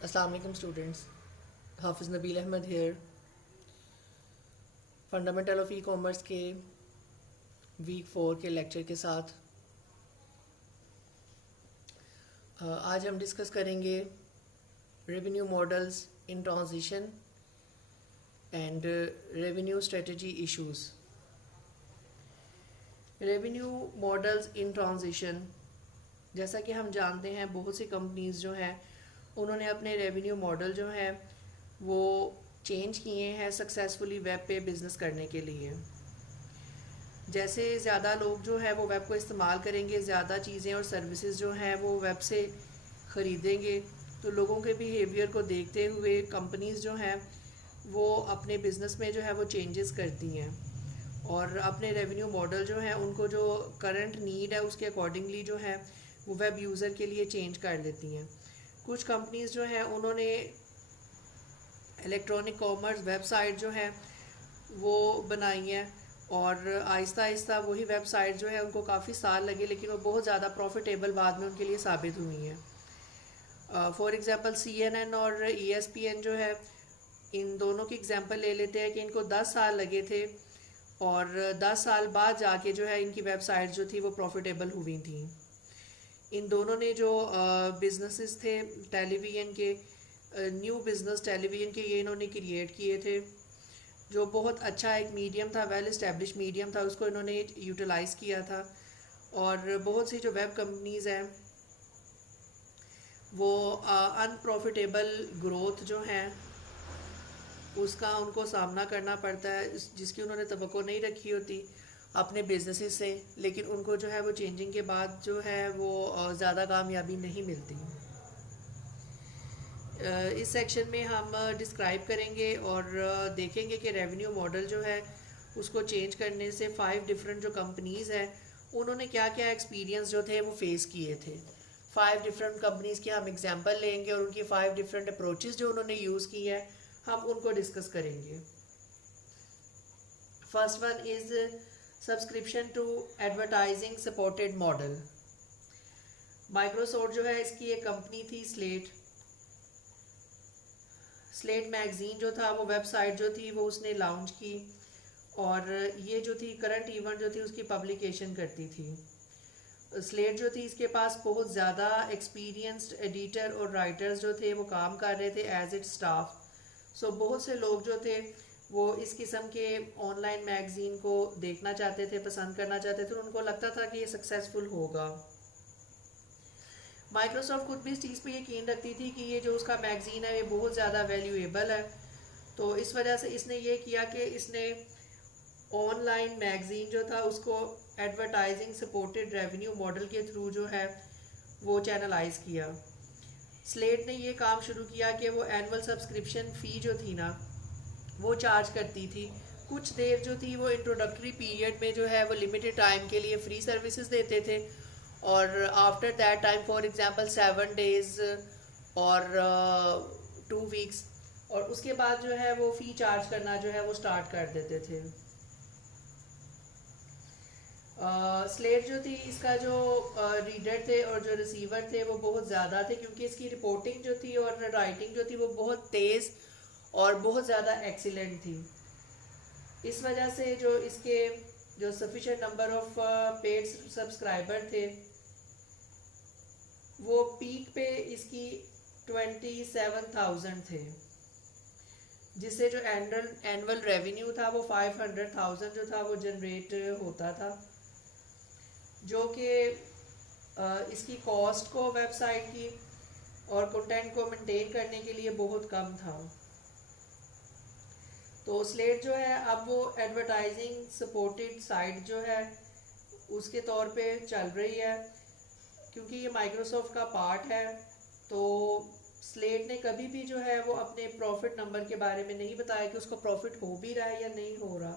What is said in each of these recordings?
अस्सलाम वालेकुम students, Hafiz Nabeel Ahmed here. Fundamental of e commerce के वीक 4 के लेक्चर के साथ आज हम डिस्कस करेंगे revenue models in transition and revenue strategy issues. Revenue models in transition, जैसा कि हम जानते हैं बहुत सी कंपनीज जो हैं उन्होंने अपने रेवेन्यू मॉडल जो है वो चेंज किए हैं सक्सेसफुली वेब पे बिज़नेस करने के लिए। जैसे ज़्यादा लोग जो है वो वेब को इस्तेमाल करेंगे, ज़्यादा चीज़ें और सर्विसेज जो हैं वो वेब से ख़रीदेंगे, तो लोगों के बिहेवियर को देखते हुए कंपनीज जो हैं वो अपने बिज़नेस में जो है वो चेंजेस करती हैं और अपने रेवेन्यू मॉडल जो है उनको जो करंट नीड है उसके अकॉर्डिंगली जो है वो वेब यूज़र के लिए चेंज कर लेती हैं। कुछ कंपनीज जो हैं उन्होंने इलेक्ट्रॉनिक कॉमर्स वेबसाइट जो है वो बनाई है और आहिस्ता आहिस्ता वही वेबसाइट जो है उनको काफ़ी साल लगे लेकिन वो बहुत ज़्यादा प्रॉफिटेबल बाद में उनके लिए साबित हुई हैं। फॉर एग्ज़ाम्पल CNN और ESPN जो है, इन दोनों की एग्जांपल ले लेते हैं कि इनको 10 साल लगे थे और 10 साल बाद जाके जो है इनकी वेबसाइट जो थी वो प्रॉफिटेबल हुई थी। इन दोनों ने जो बिजनेसेस थे टेलीविज़न के, न्यू बिज़नेस टेलीविज़न के, ये इन्होंने क्रिएट किए थे। जो बहुत अच्छा एक मीडियम था, वेल इस्टेब्लिश मीडियम था, उसको इन्होंने यूटिलाइज़ किया था। और बहुत सी जो वेब कंपनीज़ हैं वो अनप्रॉफिटेबल ग्रोथ जो हैं उसका उनको सामना करना पड़ता है, जिसकी उन्होंने तवक्को नहीं रखी होती अपने बिजनेसेस से, लेकिन उनको जो है वो चेंजिंग के बाद जो है वो ज़्यादा कामयाबी नहीं मिलती। इस सेक्शन में हम डिस्क्राइब करेंगे और देखेंगे कि रेवेन्यू मॉडल जो है उसको चेंज करने से 5 डिफरेंट जो कंपनीज़ हैं उन्होंने क्या क्या एक्सपीरियंस जो थे वो फेस किए थे। 5 डिफरेंट कंपनीज़ के हम एग्जांपल लेंगे और उनकी 5 डिफरेंट अप्रोचेस जो उन्होंने यूज़ की है हम उनको डिस्कस करेंगे। First one is subscription to advertising supported model. Microsoft जो है इसकी एक कंपनी थी स्लेट मैगजीन जो था वो वेबसाइट जो थी वो उसने लॉन्च की और ये जो थी करंट इवेंट जो थी उसकी पब्लिकेशन करती थी। स्लेट जो थी इसके पास बहुत ज़्यादा एक्सपीरियंस्ड एडिटर और राइटर्स जो थे वो काम कर रहे थे एज इट स्टाफ। सो बहुत से लोग जो थे वो इस किस्म के ऑनलाइन मैगजीन को देखना चाहते थे, पसंद करना चाहते थे, उनको लगता था कि ये सक्सेसफुल होगा। माइक्रोसॉफ्ट खुद भी इस चीज़ पे यकीन रखती थी कि ये जो उसका मैगजीन है ये बहुत ज़्यादा वैल्यूएबल है, तो इस वजह से इसने ये किया कि इसने ऑनलाइन मैगजीन जो था उसको एडवर्टाइजिंग सपोर्टेड रेवेन्यू मॉडल के थ्रू जो है वो चैनलाइज किया। स्लेट ने ये काम शुरू किया कि वो एनुअल सब्सक्रिप्शन फ़ी जो थी ना वो चार्ज करती थी। कुछ देर जो थी वो इंट्रोडक्टरी पीरियड में जो है वो लिमिटेड टाइम के लिए फ्री सर्विसेज देते थे और after that time for example 7 days और 2 वीक्स और उसके बाद जो है वो फ़ी चार्ज करना जो है वो स्टार्ट कर देते थे। स्लेट जो थी इसका जो रीडर थे और जो रिसीवर थे वो बहुत ज़्यादा थे, क्योंकि इसकी रिपोर्टिंग जो थी और राइटिंग जो थी वो बहुत तेज़ और बहुत ज़्यादा एक्सीलेंट थी। इस वजह से जो इसके जो sufficient number of paid subscriber थे वो पीक पे इसकी 27,000 थे, जिससे जो एनुअल रेवेन्यू था वो 500,000 जो था वो जनरेट होता था, जो कि इसकी कॉस्ट को वेबसाइट की और कंटेंट को मेंटेन करने के लिए बहुत कम था। तो स्लेट जो है अब वो एडवर्टाइजिंग सपोर्टेड साइट जो है उसके तौर पे चल रही है, क्योंकि ये माइक्रोसॉफ्ट का पार्ट है। तो स्लेट ने कभी भी जो है वो अपने प्रॉफिट नंबर के बारे में नहीं बताया कि उसको प्रॉफिट हो भी रहा है या नहीं हो रहा,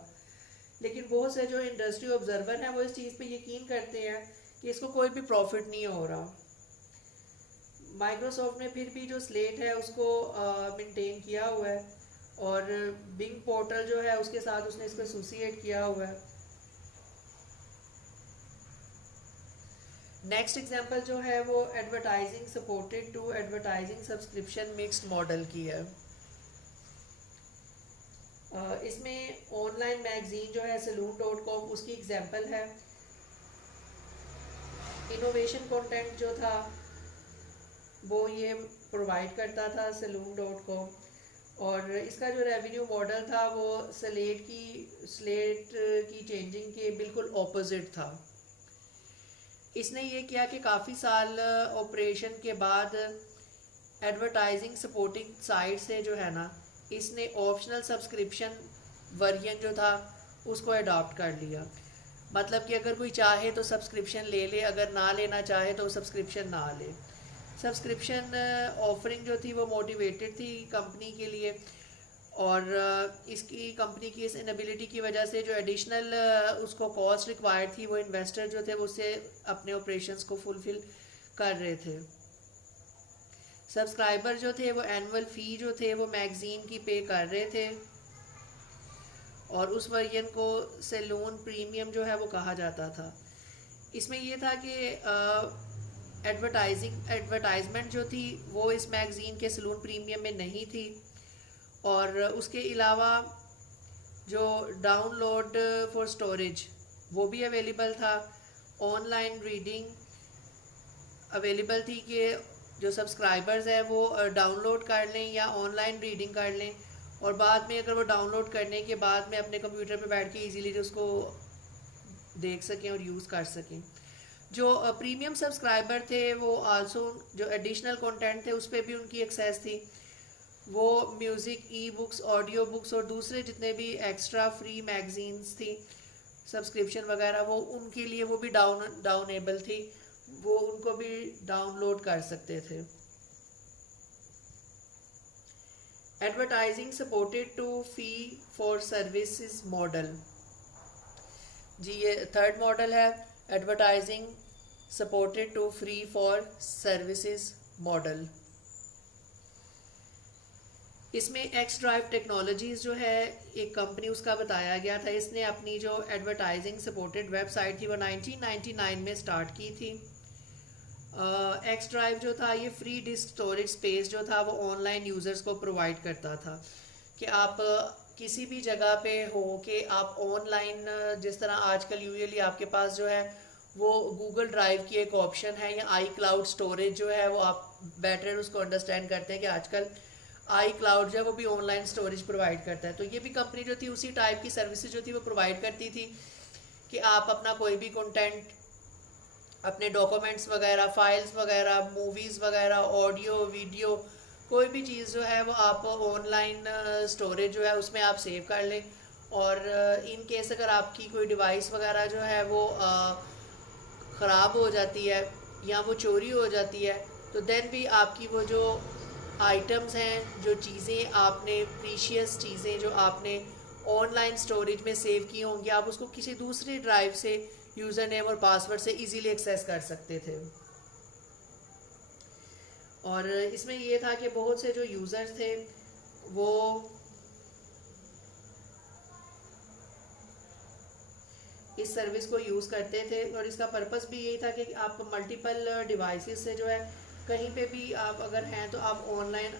लेकिन बहुत से जो इंडस्ट्री ऑब्जर्वर हैं वो इस चीज़ पे यकीन करते हैं कि इसको कोई भी प्रॉफिट नहीं हो रहा। माइक्रोसॉफ्ट ने फिर भी जो स्लेट है उसको मेंटेन किया हुआ है और बिंग पोर्टल जो है उसके साथ उसने इसको एसोसिएट किया हुआ है। नेक्स्ट एग्जांपल जो है वो advertising supported to advertising subscription mixed model की है। इसमें ऑनलाइन मैगजीन जो है saloon.com उसकी एग्जांपल है। इनोवेशन कंटेंट जो था वो ये प्रोवाइड करता था saloon.com, और इसका जो रेवेन्यू मॉडल था वो स्लेट की चेंजिंग के बिल्कुल ऑपोजिट था। इसने ये किया कि काफ़ी साल ऑपरेशन के बाद एडवर्टाइजिंग सपोर्टिंग साइट से जो है ना, इसने ऑप्शनल सब्सक्रिप्शन वर्जन जो था उसको अडॉप्ट कर लिया। मतलब कि अगर कोई चाहे तो सब्सक्रिप्शन ले ले, अगर ना लेना चाहे तो सब्सक्रिप्शन ना ले। सब्सक्रिप्शन ऑफरिंग जो थी वो मोटिवेटेड थी कंपनी के लिए, और इसकी कंपनी की इस इनएबिलिटी की वजह से जो एडिशनल उसको कॉस्ट रिक्वायर्ड थी वो इन्वेस्टर जो थे उससे अपने ऑपरेशंस को फुलफिल कर रहे थे। सब्सक्राइबर जो थे वो एनुअल फ़ी जो थे वो मैगज़ीन की पे कर रहे थे, और उस वर्जन को सैलून प्रीमियम जो है वो कहा जाता था। इसमें ये था कि एडवर्टाइजमेंट जो थी वो इस मैगज़ीन के सैलून प्रीमियम में नहीं थी, और उसके अलावा जो डाउनलोड फॉर स्टोरेज वो भी अवेलेबल था। ऑनलाइन रीडिंग अवेलेबल थी कि जो सब्सक्राइबर्स हैं वो डाउनलोड कर लें या ऑनलाइन रीडिंग कर लें, और बाद में अगर वो डाउनलोड करने के बाद में अपने कंप्यूटर पे बैठ के इजीली उसको देख सकें और यूज़ कर सकें। जो प्रीमियम सब्सक्राइबर थे वो आल्सो जो एडिशनल कंटेंट थे उस पर भी उनकी एक्सेस थी। वो music, e books, audio books और दूसरे जितने भी एक्स्ट्रा फ्री मैगजीन्स थी सब्सक्रिप्शन वगैरह, वो उनके लिए वो भी डाउनेबल थी, वो उनको भी डाउनलोड कर सकते थे। Advertising supported to fee for services model. जी ये थर्ड मॉडल है, advertising supported to free for services model. इसमें एक्स ड्राइव टेक्नोलॉजीज़ जो है एक कंपनी उसका बताया गया था। इसने अपनी जो एडवर्टाइजिंग सपोर्टेड वेबसाइट थी वो 1999 में स्टार्ट की थी। एक्स ड्राइव जो था ये फ्री डिस्क स्टोरेज स्पेस जो था वो ऑनलाइन यूज़र्स को प्रोवाइड करता था कि आप किसी भी जगह पे हो कि आप ऑनलाइन, जिस तरह आजकल यूजुअली आपके पास जो है वो गूगल ड्राइव की एक ऑप्शन है या आई क्लाउड स्टोरेज जो है वो आप बेटर उसको अंडरस्टैंड करते हैं कि आजकल आई क्लाउड जो है वो भी ऑनलाइन स्टोरेज प्रोवाइड करता है। तो ये भी कंपनी जो थी उसी टाइप की सर्विसेज जो थी वो प्रोवाइड करती थी कि आप अपना कोई भी कंटेंट, अपने डॉक्यूमेंट्स वगैरह, फाइल्स वगैरह, मूवीज़ वगैरह, ऑडियो वीडियो, कोई भी चीज़ जो है वो आप ऑनलाइन स्टोरेज जो है उसमें आप सेव कर लें, और इन केस अगर आपकी कोई डिवाइस वगैरह जो है वो ख़राब हो जाती है या वो चोरी हो जाती है तो देन भी आपकी वो जो आइटम्स हैं, जो चीज़ें आपने, प्रीशियस चीज़ें जो आपने ऑनलाइन स्टोरेज में सेव की होंगी, आप उसको किसी दूसरी ड्राइव से यूज़र नेम और पासवर्ड से इजीली एक्सेस कर सकते थे। और इसमें ये था कि बहुत से जो यूज़र्स थे वो इस सर्विस को यूज़ करते थे, और इसका पर्पस भी यही था कि आप मल्टीपल डिवाइसेस से जो है कहीं पे भी आप अगर हैं तो आप ऑनलाइन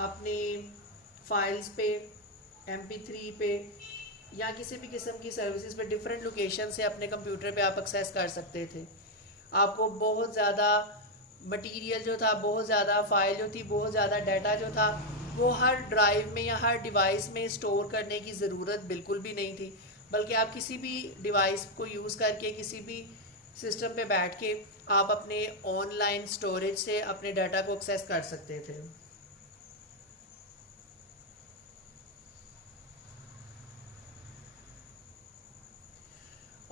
अपनी फाइल्स पे, MP3 पे या किसी भी किस्म की सर्विसेज पे डिफरेंट लोकेशन से अपने कंप्यूटर पे आप एक्सेस कर सकते थे। आपको बहुत ज़्यादा मटेरियल जो था, बहुत ज़्यादा फाइल जो थी, बहुत ज़्यादा डाटा जो था वो हर ड्राइव में या हर डिवाइस में स्टोर करने की ज़रूरत बिल्कुल भी नहीं थी, बल्कि आप किसी भी डिवाइस को यूज़ करके किसी भी सिस्टम पे बैठ के आप अपने ऑनलाइन स्टोरेज से अपने डाटा को एक्सेस कर सकते थे।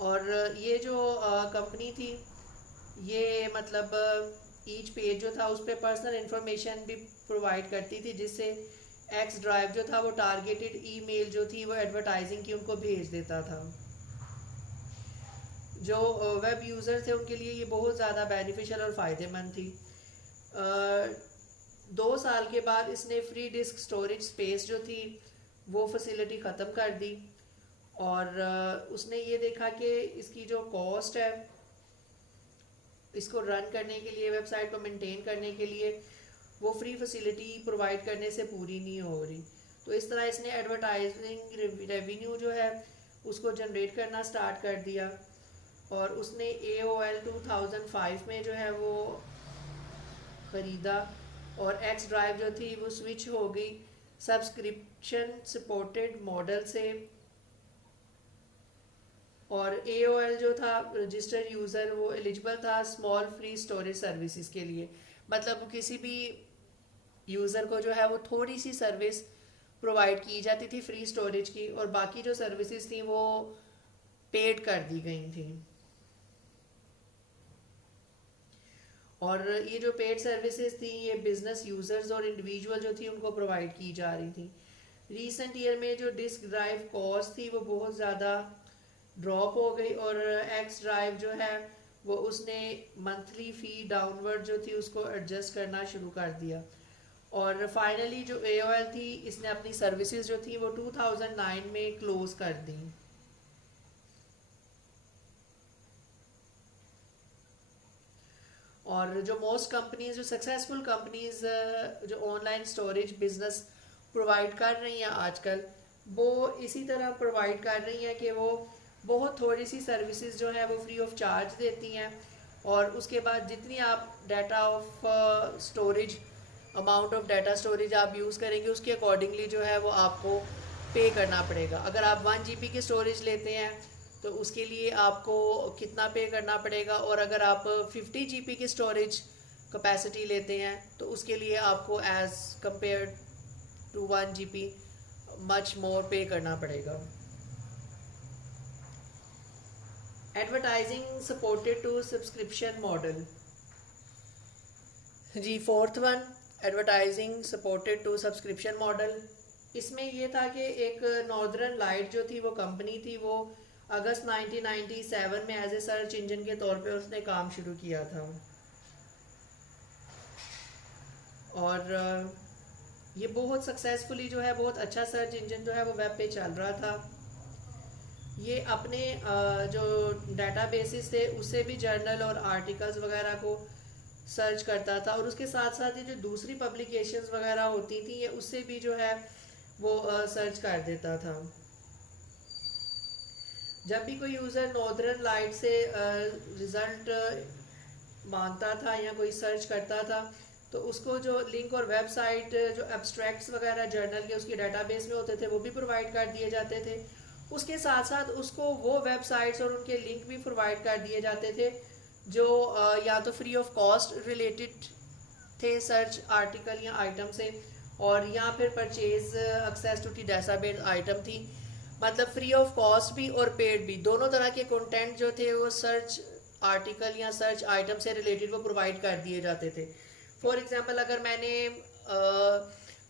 और ये जो कंपनी थी ये मतलब ईच पेज जो था उस पर पर्सनल इंफॉर्मेशन भी प्रोवाइड करती थी, जिससे एक्स ड्राइव जो था वो टारगेटेड ईमेल जो थी वो एडवर्टाइजिंग की उनको भेज देता था। जो वेब यूज़र थे उनके लिए ये बहुत ज़्यादा बेनिफिशियल और फ़ायदेमंद थी। 2 साल के बाद इसने फ्री डिस्क स्टोरेज स्पेस जो थी वो फैसिलिटी ख़त्म कर दी, और उसने ये देखा कि इसकी जो कॉस्ट है इसको रन करने के लिए, वेबसाइट को मेंटेन करने के लिए वो फ्री फैसिलिटी प्रोवाइड करने से पूरी नहीं हो रही। तो इस तरह इसने एडवर्टाइजिंग रेवेन्यू जो है उसको जनरेट करना स्टार्ट कर दिया। और उसने AOL 2005 में जो है वो ख़रीदा, और एक्स ड्राइव जो थी वो स्विच हो गई सब्सक्रिप्शन सपोर्टेड मॉडल से। और AOL जो था रजिस्टर्ड यूज़र वो एलिजिबल था स्मॉल फ्री स्टोरेज सर्विसेज के लिए। मतलब किसी भी यूज़र को जो है वो थोड़ी सी सर्विस प्रोवाइड की जाती थी फ्री स्टोरेज की, और बाकी जो सर्विसेज थी वो पेड कर दी गई थी। और ये जो पेड सर्विसेज थी ये बिजनेस यूजर्स और इंडिविजुअल जो थी उनको प्रोवाइड की जा रही थी। रीसेंट ईयर में जो डिस्क ड्राइव कॉस्ट थी वो बहुत ज़्यादा ड्रॉप हो गई, और एक्स ड्राइव जो है वो उसने मंथली फ़ी डाउनवर्ड जो थी उसको एडजस्ट करना शुरू कर दिया। और फाइनली जो AOL थी इसने अपनी सर्विसेज जो थी वो 2009 में क्लोज कर दी। और जो मोस्ट कंपनीज, जो सक्सेसफुल कंपनीज जो ऑनलाइन स्टोरेज बिजनेस प्रोवाइड कर रही हैं आजकल, वो इसी तरह प्रोवाइड कर रही हैं कि वो बहुत थोड़ी सी सर्विसेज जो है वो फ्री ऑफ चार्ज देती हैं, और उसके बाद जितनी आप data of storage, amount of data storage आप यूज़ करेंगे उसके अकॉर्डिंगली जो है वो आपको पे करना पड़ेगा। अगर आप 1 GB की स्टोरेज लेते हैं तो उसके लिए आपको कितना पे करना पड़ेगा, और अगर आप 50 GB की स्टोरेज कैपेसिटी लेते हैं तो उसके लिए आपको as compare to 1 GB much more pay करना पड़ेगा। Advertising supported to subscription model. जी, fourth one, advertising supported to subscription model. इसमें ये था कि एक नॉर्दर्न लाइट जो थी वो कंपनी थी, वो अगस्त 1997 में एज ए सर्च इंजन के तौर पे उसने काम शुरू किया था। और ये बहुत सक्सेसफुली जो है, बहुत अच्छा सर्च इंजन जो है वो वेब पे चल रहा था। ये अपने जो डाटा बेसिस थे उससे भी जर्नल और आर्टिकल्स वगैरह को सर्च करता था, और उसके साथ साथ ये जो दूसरी पब्लिकेशंस वगैरह होती थी ये उससे भी जो है वो सर्च कर देता था। जब भी कोई यूज़र नॉर्दर्न लाइट से रिज़ल्ट मांगता था या कोई सर्च करता था तो उसको जो लिंक और वेबसाइट, जो एब्स्ट्रैक्ट्स वगैरह जर्नल के उसके डाटाबेस में होते थे वो भी प्रोवाइड कर दिए जाते थे। उसके साथ साथ उसको वो वेबसाइट्स और उनके लिंक भी प्रोवाइड कर दिए जाते थे जो या तो फ्री ऑफ कॉस्ट रिलेटेड थे सर्च आर्टिकल या आइटम से, और या फिर purchase access to database item थी। मतलब फ्री ऑफ कॉस्ट भी और पेड भी, दोनों तरह के कंटेंट जो थे वो सर्च आर्टिकल या सर्च आइटम से रिलेटेड वो प्रोवाइड कर दिए जाते थे। फॉर एग्जांपल, अगर मैंने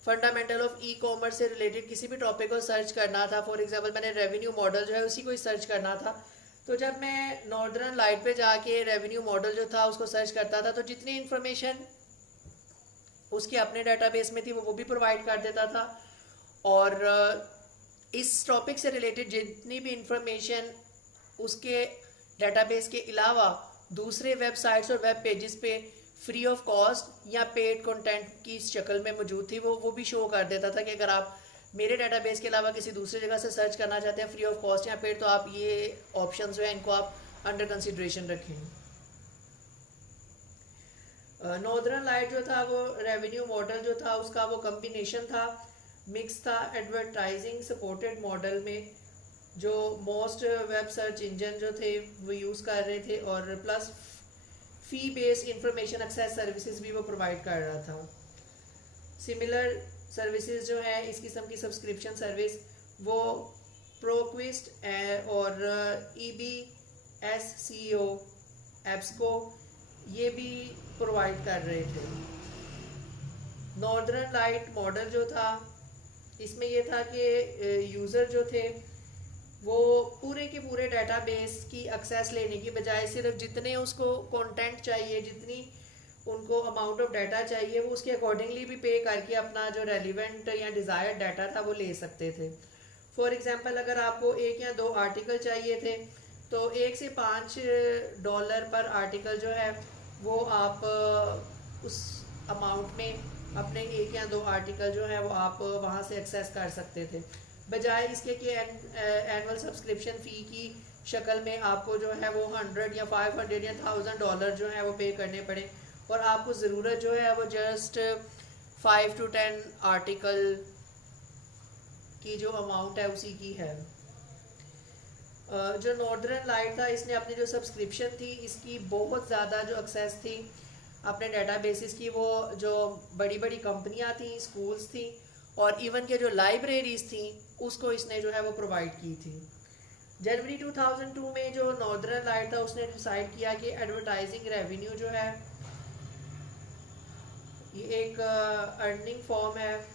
फंडामेंटल ऑफ ई कॉमर्स से रिलेटेड किसी भी टॉपिक को सर्च करना था, फॉर एग्जांपल मैंने रेवेन्यू मॉडल जो है उसी को ही सर्च करना था, तो जब मैं नॉर्दर्न लाइट पे जाके रेवेन्यू मॉडल जो था उसको सर्च करता था तो जितनी इन्फॉर्मेशन उसके अपने डाटाबेस में थी वो भी प्रोवाइड कर देता था। और इस टॉपिक से रिलेटेड जितनी भी इंफॉर्मेशन उसके डाटाबेस के अलावा दूसरे वेबसाइट्स और वेब पेजेस पे फ्री ऑफ कॉस्ट या पेड कंटेंट की शक्ल में मौजूद थी वो भी शो कर देता था कि अगर आप मेरे डाटाबेस के अलावा किसी दूसरी जगह से सर्च करना चाहते हैं फ्री ऑफ कॉस्ट या पेड, तो आप ये ऑप्शंस जो है इनको आप अंडर कंसिडरेशन रखें। नॉर्दर्न लाइट जो था वो रेवेन्यू मॉडल जो था उसका वो कम्बिनेशन था, मिक्स था एडवर्टाइजिंग सपोर्टेड मॉडल में, जो मोस्ट वेब सर्च इंजन जो थे वो यूज़ कर रहे थे, और plus fee based information access services भी वो प्रोवाइड कर रहा था। सिमिलर सर्विसेज जो है इस किस्म की सब्सक्रिप्शन सर्विस वो प्रोक्विस्ट और EBSCO एप्सको ये भी प्रोवाइड कर रहे थे। नॉर्दर्न लाइट मॉडल जो था इसमें ये था कि यूज़र जो थे वो पूरे के पूरे डाटाबेस की एक्सेस लेने की बजाय सिर्फ जितने उसको कंटेंट चाहिए, जितनी उनको अमाउंट ऑफ डाटा चाहिए वो उसके अकॉर्डिंगली भी पे करके अपना जो रेलिवेंट या डिज़ायर्ड डाटा था वो ले सकते थे। फॉर एग्जांपल, अगर आपको 1 या 2 आर्टिकल चाहिए थे तो $1 से $5 पर आर्टिकल जो है वो आप उस अमाउंट में अपने एक या दो आर्टिकल जो है वो आप वहाँ से एक्सेस कर सकते थे, बजाय इसके कि एनुअल सब्सक्रिप्शन फ़ी की शक्ल में आपको जो है वो 100 या 500 या $1000 जो है वो पे करने पड़े, और आपको ज़रूरत जो है वो जस्ट 5 to 10 आर्टिकल की जो अमाउंट है उसी की है। जो नॉर्दर्न लाइट था, इसने अपनी जो सब्सक्रिप्शन थी इसकी बहुत ज़्यादा जो एक्सेस थी अपने डेटाबेसिस की, वो जो बड़ी बड़ी कंपनियां थी, स्कूल्स थी, और इवन के जो लाइब्रेरीज थी उसको इसने जो है वो प्रोवाइड की थी। जनवरी 2002 में जो नॉर्दर्न लाइट था उसने डिसाइड किया कि एडवर्टाइजिंग रेवेन्यू जो है ये एक अर्निंग फॉर्म है,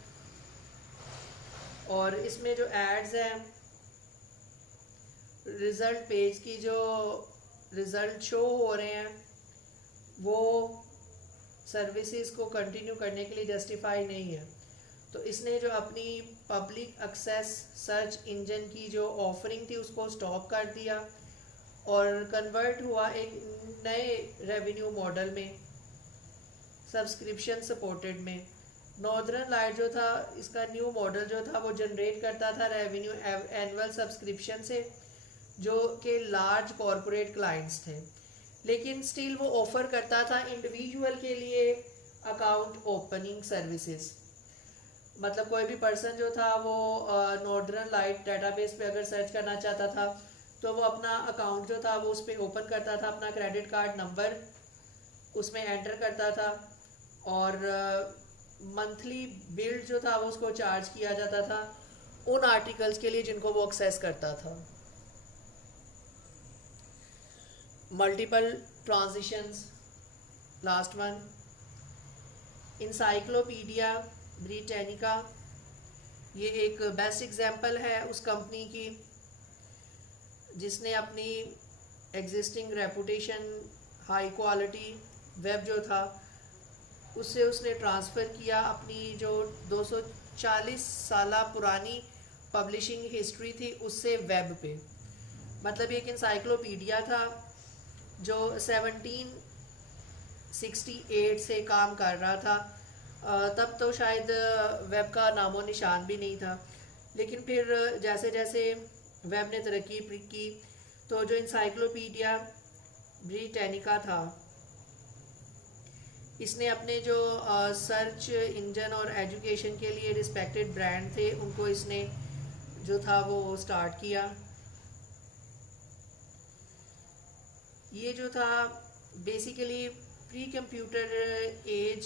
और इसमें जो एड्स हैं, रिजल्ट पेज की जो रिजल्ट शो हो रहे हैं वो सर्विसेज को कंटिन्यू करने के लिए जस्टिफाई नहीं है, तो इसने जो अपनी पब्लिक एक्सेस सर्च इंजन की जो ऑफरिंग थी उसको स्टॉप कर दिया और कन्वर्ट हुआ एक नए रेवेन्यू मॉडल में, सब्सक्रिप्शन सपोर्टेड में। नॉर्दर्न लाइट जो था, इसका न्यू मॉडल जो था वो जनरेट करता था रेवेन्यू एनुअल सब्सक्रिप्शन से, जो कि लार्ज कॉरपोरेट क्लाइंट्स थे, लेकिन स्टिल वो ऑफर करता था इंडिविजुअल के लिए अकाउंट ओपनिंग सर्विसेज। मतलब कोई भी पर्सन जो था वो नॉर्दर्न लाइट डेटाबेस पे अगर सर्च करना चाहता था तो वो अपना अकाउंट जो था वो उस पर ओपन करता था, अपना क्रेडिट कार्ड नंबर उसमें एंटर करता था, और मंथली बिल जो था वो उसको चार्ज किया जाता था उन आर्टिकल्स के लिए जिनको वो एक्सेस करता था। Multiple transitions, last one, encyclopedia Britannica, ये एक बेस्ट एग्जांपल है उस कंपनी की जिसने अपनी existing reputation high quality web जो था उससे उसने ट्रांसफ़र किया अपनी जो 240 साल पुरानी पब्लिशिंग हिस्ट्री थी उससे वेब पे। मतलब एक इंसाइक्लोपीडिया था जो 1768 से काम कर रहा था, तब तो शायद वेब का नामो निशान भी नहीं था, लेकिन फिर जैसे जैसे वेब ने तरक्की की तो जो इंसाइक्लोपीडिया ब्रिटानिका था इसने अपने जो सर्च इंजन और एजुकेशन के लिए रिस्पेक्टेड ब्रांड थे उनको इसने जो था वो स्टार्ट किया। ये जो था बेसिकली प्री कंप्यूटर एज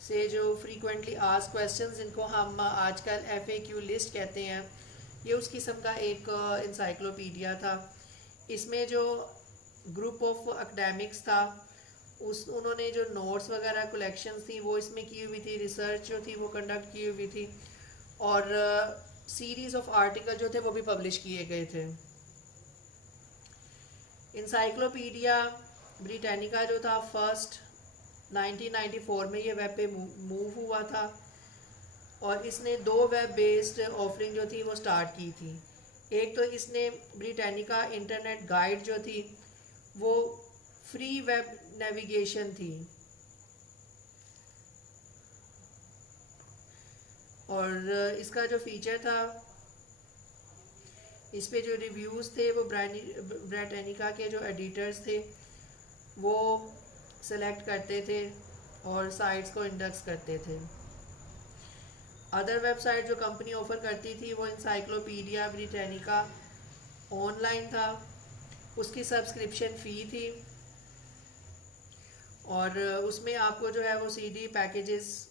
से जो फ्रीक्वेंटली आस्क्ड क्वेश्चंस जिनको हम आजकल FAQ लिस्ट कहते हैं, ये उस किस्म का एक इंसाइक्लोपीडिया था। इसमें जो ग्रुप ऑफ एकेडमिक्स था उन्होंने जो नोट्स वगैरह कलेक्शंस थी वो इसमें की हुई थी, रिसर्च जो थी वो कंडक्ट की हुई थी, और सीरीज ऑफ आर्टिकल जो थे वो भी पब्लिश किए गए थे। इंसाइक्लोपीडिया ब्रिटानिका जो था फर्स्ट 1994 में ये वेब पे मूव हुआ था, और इसने 2 वेब बेस्ड ऑफरिंग जो थी वो स्टार्ट की थी। एक तो इसने ब्रिटानिका इंटरनेट गाइड जो थी वो फ्री वेब नेविगेशन थी, और इसका जो फीचर था इस पे जो रिव्यूज़ थे वो ब्रिटानिका के जो एडिटर्स थे वो सेलेक्ट करते थे और साइट्स को इंडेक्स करते थे। अदर वेबसाइट जो कंपनी ऑफर करती थी वो इंसाइक्लोपीडिया ब्रिटानिका ऑनलाइन था, उसकी सब्सक्रिप्शन फ़ी थी, और उसमें आपको जो है वो CD packages,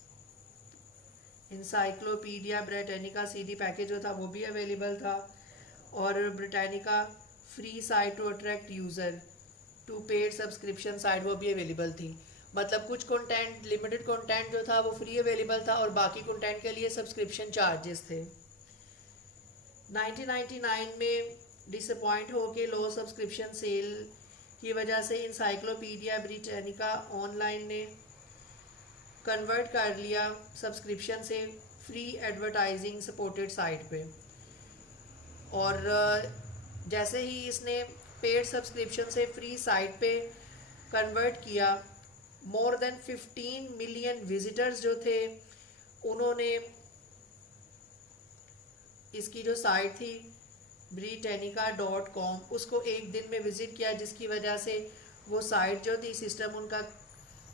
encyclopedia Britannica CD package जो था वो भी अवेलेबल था, और Britannica free site to attract user to paid subscription site वो भी अवेलेबल थी। मतलब कुछ कंटेंट, लिमिटेड कंटेंट जो था वो फ्री अवेलेबल था और बाकी कंटेंट के लिए सब्सक्रिप्शन चार्जेस थे। 1999 में डिसअपॉइंट होके लो सब्सक्रिप्शन सेल की वजह से इंसाइक्लोपीडिया ब्रिटानिका ऑनलाइन ने कन्वर्ट कर लिया सब्सक्रिप्शन से फ्री एडवर्टाइजिंग सपोर्टेड साइट पे, और जैसे ही इसने पेड सब्सक्रिप्शन से फ्री साइट पे कन्वर्ट किया। मोर देन 15 मिलियन विजिटर्स जो थे उन्होंने इसकी जो साइट थी Britannica.com उसको एक दिन में विजिट किया, जिसकी वजह से वो साइट जो थी, सिस्टम उनका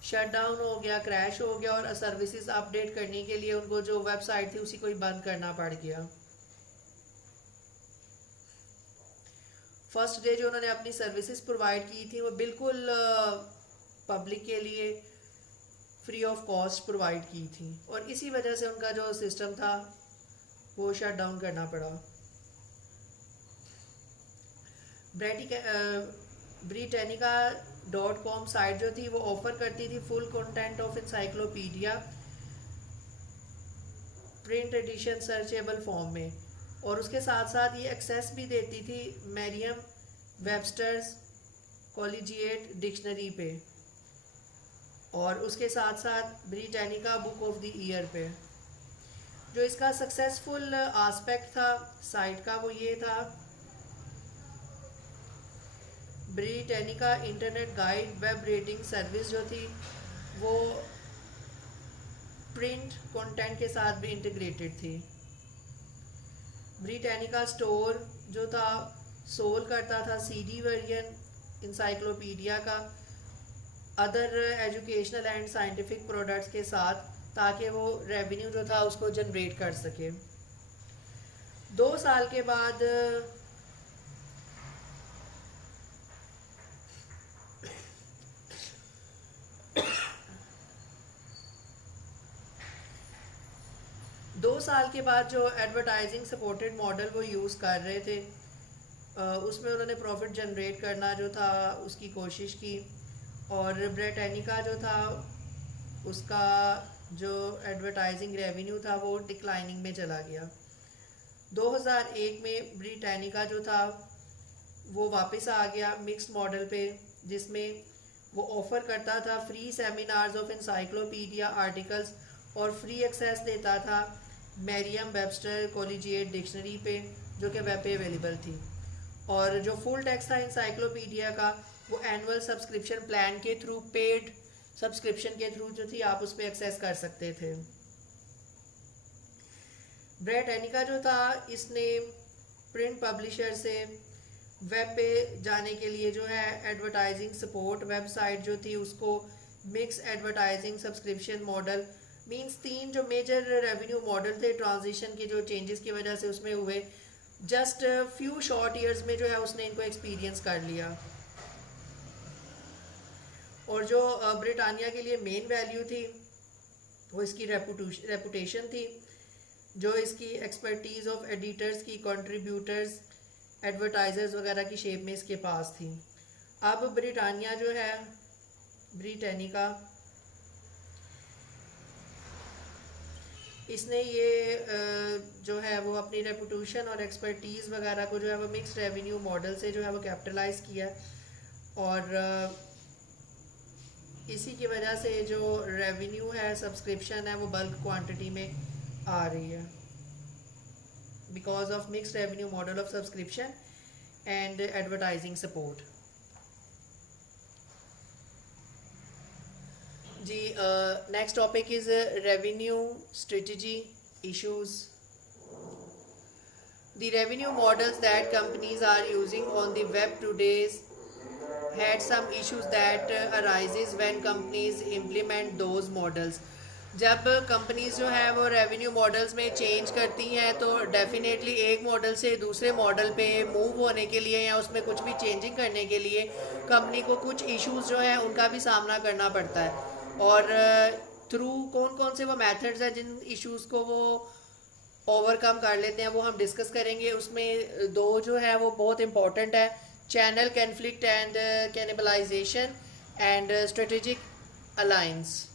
शट डाउन हो गया, क्रैश हो गया और सर्विसेज अपडेट करने के लिए उनको जो वेबसाइट थी उसी को ही बंद करना पड़ गया। फर्स्ट डे जो उन्होंने अपनी सर्विसेज प्रोवाइड की थी वो बिल्कुल पब्लिक के लिए फ्री ऑफ कॉस्ट प्रोवाइड की थी और इसी वजह से उनका जो सिस्टम था वो शट डाउन करना पड़ा। Britannica.com साइट जो थी वो ऑफर करती थी full content of encyclopedia print edition searchable form में, और उसके साथ साथ ये एक्सेस भी देती थी मैरियम वेबस्टर्स कॉलेजिएट डिक्शनरी पे, और उसके साथ साथ Britannica book of the year पे। जो इसका सक्सेसफुल आस्पेक्ट था साइट का वो ये था, Britannica internet guide web rating service जो थी वो प्रिंट कंटेंट के साथ भी इंटीग्रेटेड थी। ब्रिटानिका स्टोर जो था सोल करता था सीडी वर्जन इंसाइक्लोपीडिया का other educational and scientific products के साथ, ताकि वो रेवेन्यू जो था उसको जनरेट कर सके। 2 साल के बाद जो एडवर्टाइजिंग सपोर्टेड मॉडल वो यूज़ कर रहे थे उसमें उन्होंने प्रॉफिट जनरेट करना जो था उसकी कोशिश की, और ब्रिटानिका जो था उसका जो एडवर्टाइजिंग रेवेन्यू था वो डिक्लाइनिंग में चला गया। 2001 में ब्रिटानिका जो था वो वापस आ गया मिक्स्ड मॉडल पे, जिसमें वो ऑफ़र करता था free seminars of encyclopedia articles और फ्री एक्सेस देता था मैरियम वेबस्टर कॉलेजिएट डिक्शनरी पे जो कि वेब पे अवेलेबल थी, और जो फुल टेक्स्ट था इंसाइक्लोपीडिया का वो एनुअल सब्सक्रिप्शन प्लान के थ्रू, पेड सब्सक्रिप्शन के थ्रू जो थी आप उस पर एक्सेस कर सकते थे। ब्रिटानिका जो था इसने प्रिंट पब्लिशर से वेब पे जाने के लिए जो है एडवर्टाइजिंग सपोर्ट वेबसाइट जो थी उसको mix advertising subscription model means 3 जो मेजर रेवेन्यू मॉडल थे ट्रांजिशन के जो चेंजेस की वजह से उसमें हुए, जस्ट फ्यू शॉर्ट ईयर्स में जो है उसने इनको एक्सपीरियंस कर लिया। और जो ब्रिटानिया के लिए मेन वैल्यू थी वो इसकी रेपुटेशन थी, जो इसकी एक्सपर्टीज़ ऑफ एडिटर्स की, कंट्रीब्यूटर्स, एडवर्टाइजर्स वगैरह की शेप में इसके पास थी। अब ब्रिटानिया जो है ब्रिटानिका इसने ये जो है वो अपनी रेपुटेशन और एक्सपर्टीज़ वगैरह को जो है वो मिक्स्ड रेवेन्यू मॉडल से जो है वो कैपिटलाइज किया, और इसी की वजह से जो रेवेन्यू है सब्सक्रिप्शन है वो बल्क क्वांटिटी में आ रही है because of mixed revenue model of subscription and advertising support. जी next topic is revenue strategy issues. The revenue models that companies are using on the web today had some issues that arises when companies implement those models. जब companies जो है वो revenue models में change करती हैं तो definitely एक model से दूसरे मॉडल पे मूव होने के लिए या उसमें कुछ भी चेंजिंग करने के लिए कंपनी को कुछ इश्यूज जो है उनका भी सामना करना पड़ता है, और थ्रू कौन कौन से वो मेथड्स हैं जिन इश्यूज को वो ओवरकम कर लेते हैं वो हम डिस्कस करेंगे। उसमें 2 जो है वो बहुत इंपॉर्टेंट है, channel conflict and cannibalisation and strategic alliance.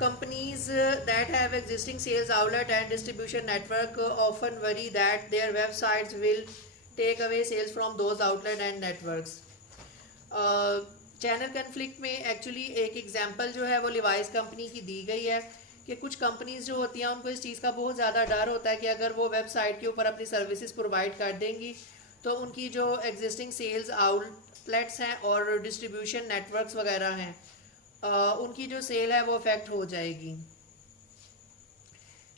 Companies that have existing sales outlet and distribution network often worry that their websites will take away sales from those outlet and networks. Channel conflict में actually एक example जो है वो Levi's company की दी गई है कि कुछ कंपनीज जो होती हैं उनको इस चीज़ का बहुत ज़्यादा डर होता है कि अगर वो वेबसाइट के ऊपर अपनी सर्विसेज प्रोवाइड कर देंगी तो उनकी जो एग्जिस्टिंग सेल्स आउटलेट्स हैं और डिस्ट्रीब्यूशन नेटवर्क्स वगैरह हैं, उनकी जो सेल है वो अफेक्ट हो जाएगी।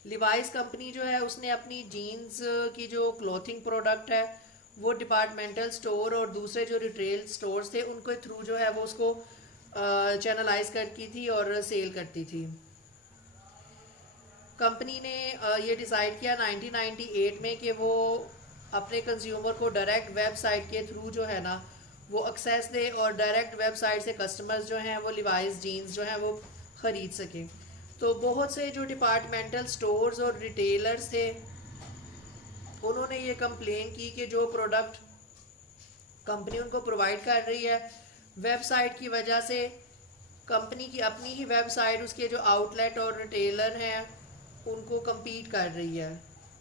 लिवाइस कंपनी जो है उसने अपनी जीन्स की जो क्लोथिंग प्रोडक्ट है वो डिपार्टमेंटल स्टोर और दूसरे जो रिटेल स्टोर्स थे उनके थ्रू जो है वो उसको चैनलाइज करती थी और सेल करती थी। कंपनी ने ये डिसाइड किया 1998 में कि वो अपने कंज्यूमर को डायरेक्ट वेबसाइट के थ्रू जो है ना वो एक्सेस दे और डायरेक्ट वेबसाइट से कस्टमर्स जो हैं वो लिवाइस जीन्स जो हैं वो ख़रीद सकें। तो बहुत से जो डिपार्टमेंटल स्टोर्स और रिटेलर्स थे उन्होंने ये कंप्लेन की कि जो प्रोडक्ट कंपनी उनको प्रोवाइड कर रही है वेबसाइट की वजह से कंपनी की अपनी ही वेबसाइट उसके जो आउटलेट और रिटेलर हैं उनको compete कर रही है,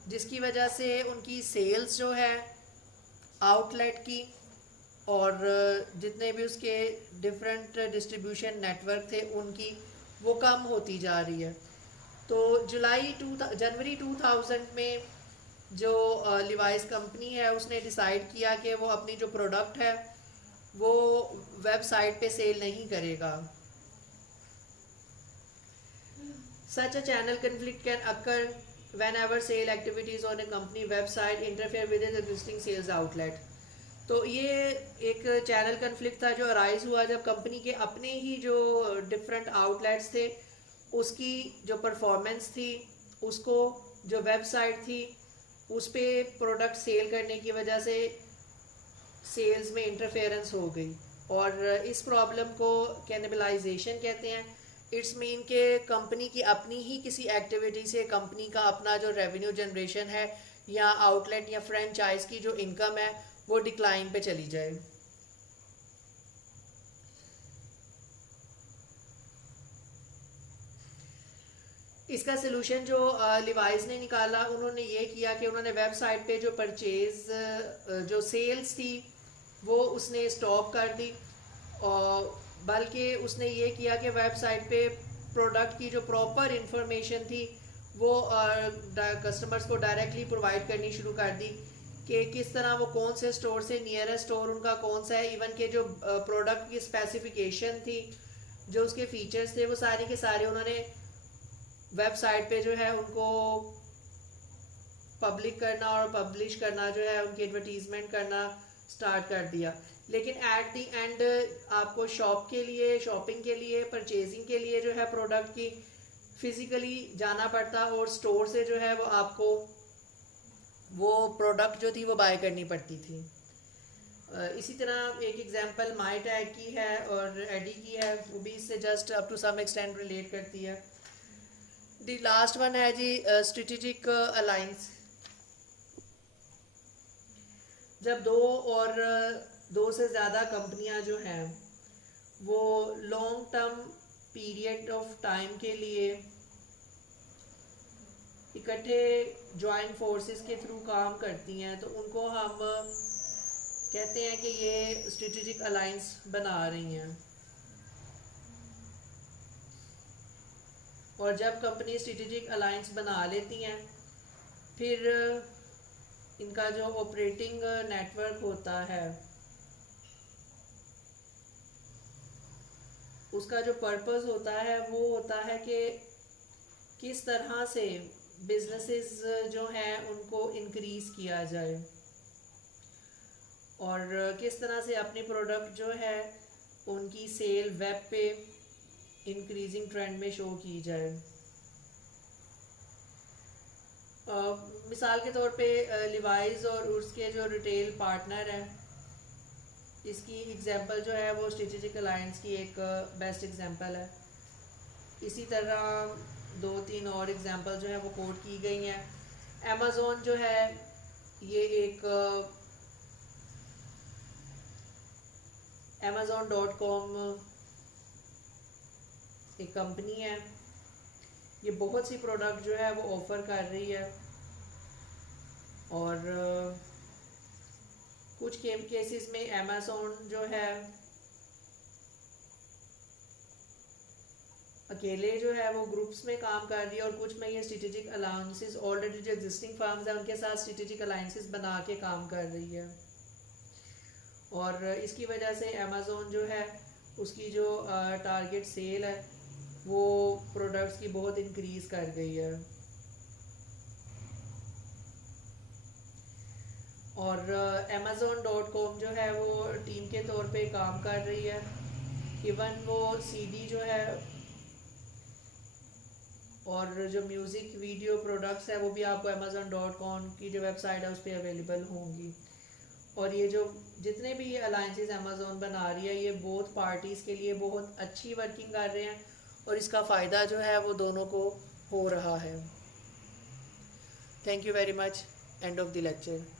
जिसकी वजह से उनकी सेल्स जो है आउटलेट की और जितने भी उसके डिफरेंट डिस्ट्रीब्यूशन नेटवर्क थे उनकी वो कम होती जा रही है। तो जनवरी 2000 में जो लिवाइस कंपनी है उसने डिसाइड किया कि वो अपनी जो प्रोडक्ट है वो वेबसाइट पे सेल नहीं करेगा। Such a channel conflict can occur whenever sale activities on a company website interfere with its existing sales outlet. तो ये एक चैनल कन्फ्लिक्ट था जो अराइज हुआ जब कंपनी के अपने ही जो डिफरेंट आउटलेट्स थे उसकी जो परफॉर्मेंस थी उसको जो वेबसाइट थी उस पर प्रोडक्ट सेल करने की वजह से सेल्स में इंटरफेरेंस हो गई और इस प्रॉब्लम को कैनिबलाइजेशन कहते हैं। इट्स मीन के कंपनी की अपनी ही किसी एक्टिविटी से कंपनी का अपना जो रेवेन्यू जनरेशन है या आउटलेट या फ्रेंचाइज की जो इनकम है वो डिक्लाइन पे चली जाए। इसका सलूशन जो लिवाइस ने निकाला उन्होंने ये किया कि उन्होंने वेबसाइट पे जो परचेज जो सेल्स थी वो उसने स्टॉप कर दी और बल्कि उसने ये किया कि वेबसाइट पे प्रोडक्ट की जो प्रॉपर इंफॉर्मेशन थी वो कस्टमर्स को डायरेक्टली प्रोवाइड करनी शुरू कर दी कि किस तरह वो कौन से स्टोर से नियरेस्ट स्टोर उनका कौन सा है, इवन के जो प्रोडक्ट की स्पेसिफिकेशन थी जो उसके फीचर्स थे वो सारे के सारे उन्होंने वेबसाइट पे जो है उनको पब्लिक करना और पब्लिश करना जो है उनकी एडवर्टीजमेंट करना स्टार्ट कर दिया। लेकिन एट दी एंड आपको शॉप के लिए शॉपिंग के लिए परचेजिंग के लिए जो है प्रोडक्ट की फिजिकली जाना पड़ता और स्टोर से जो है वो आपको वो प्रोडक्ट जो थी वो बाय करनी पड़ती थी। इसी तरह एक एग्जांपल माई टैग की है और एडी की है, वो भी इससे just up to some extent relate करती है। दी लास्ट वन है जी स्ट्रेटेजिक अलायंस। जब दो से ज़्यादा कंपनियां जो हैं वो long term period of time के लिए इकट्ठे जॉइंट फोर्सेस के थ्रू काम करती हैं तो उनको हम कहते हैं कि ये स्ट्रेटेजिक अलायंस बना रही हैं। और जब कंपनी स्ट्रेटेजिक अलायंस बना लेती हैं फिर इनका जो ऑपरेटिंग नेटवर्क होता है उसका जो पर्पस होता है वो होता है कि किस तरह से बिजनेसेस जो हैं उनको इंक्रीज किया जाए और किस तरह से अपनी प्रोडक्ट जो है उनकी सेल वेब पे इंक्रीजिंग ट्रेंड में शो की जाए। मिसाल के तौर पे लिवाइस और उसके जो रिटेल पार्टनर हैं इसकी एग्जांपल जो है वो स्ट्रेटेजिक अलायंस की एक बेस्ट एग्जांपल है। इसी तरह 2-3 और एग्जांपल जो है वो कोट की गई हैं। अमेज़ॉन जो है ये एक Amazon.com एक कंपनी है, ये बहुत सी प्रोडक्ट जो है वो ऑफ़र कर रही है और कुछ केसेस में Amazon जो है अकेले जो है वो ग्रुप्स में काम कर रही है और कुछ में ये स्ट्रेटेजिक अलायंसेस ऑलरेडी जो एग्जिस्टिंग फर्म्स हैं उनके साथ स्ट्रेटेजिक अलायंसेस बना के काम कर रही है। और इसकी वजह से अमेज़ोन जो है उसकी जो टारगेट सेल है वो प्रोडक्ट्स की बहुत इंक्रीज़ कर गई है। और Amazon.com जो है वो टीम के तौर पे काम कर रही है। इवन वो सीडी जो है और जो म्यूज़िक वीडियो प्रोडक्ट्स है वो भी आपको Amazon.com की जो वेबसाइट है उस पर अवेलेबल होंगी। और ये जो जितने भी ये अलाइंसेस अमेज़ोन बना रही है ये बोथ पार्टीज़ के लिए बहुत अच्छी वर्किंग कर रहे हैं और इसका फ़ायदा जो है वो दोनों को हो रहा है। Thank you very much. End of the lecture.